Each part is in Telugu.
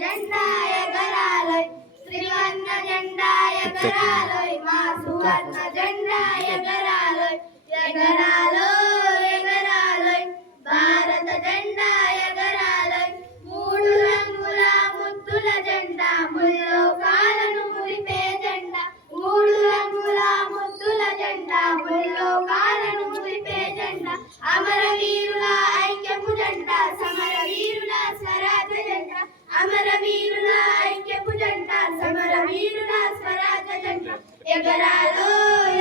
జెండా ఎగరాలోయ్ త్రివర్ణ జెండా ఎగరాలోయ్ మా సువర్ణ జెండా ఎగరాలోయ్ ఎగరాలోయ్ ఎగరాలోయ్ భారత జెండా ఎగరాలోయ్ మూడు రంగుల ముద్దుల జెండా ముల్లోకాలను మురిపే జెండా మూడు రంగుల ముద్దుల జెండా ముల్లోకాలను మురిపే జెండా అమరవీరుల ఐక్యపు జెండా సమరవీరుల స్వరాజ జెండా అమరవీరుల ఐక్యపు జెండా సమరవీరుల స్వరాజ జెండా ఎగరాలో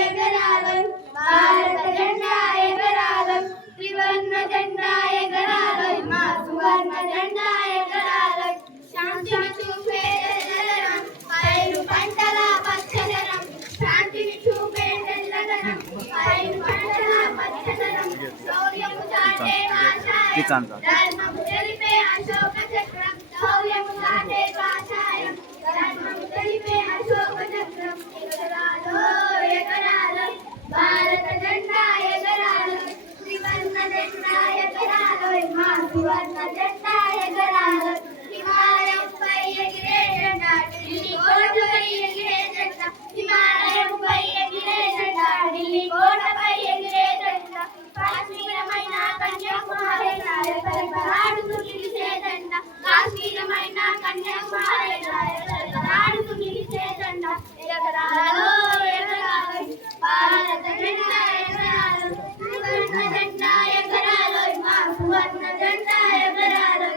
ఎగరాలో భారత జెండా ఎగరాలో త్రివర్ణ జెండా ఎగరాలో మా సువర్ణ జెండా ఎగరాలో శాంతిని చూపే తెల్లదనం పైరు పంటల పచ్చదనం శాంతిని చూపే తెల్లదనం పైరు పంటల పచ్చదనం శౌర్యము చాటే కాషాయం ధర్మము తెలిపే అశోక చక్రం శౌర్యము చాటే కాషాయం ధర్మము తెలిపే అశోక చక్రం ఎగరాలో ఎగరాలో భారత జెండా ఎగరాలో త్రివర్ణ జెండా ఎగరాలో మా సువర్ణ జెండా ఎగరాలో హిమాలయంపై ఎగిరే జెండా ఢిల్లీ కోటపై ఎగిరే జెండా హిమాలయంపై ఎగిరే జెండా ఢిల్లీ కోటపై ఎగిరే జెండా కాశ్మీరమైన కన్యాకుమారి ఆడుతూ నిలిచే జెండా కాశ్మీరమైన కన్యాకుమారి ఆడుతూ నిలిచే జెండా ఎగరాలో ఎగరాలో భారత జెండా ఎగరాలో త్రివర్ణ జెండా ఎగరాలో మా సువర్ణ జెండా ఎగరాలో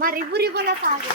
మరి రివ్వులో సాగు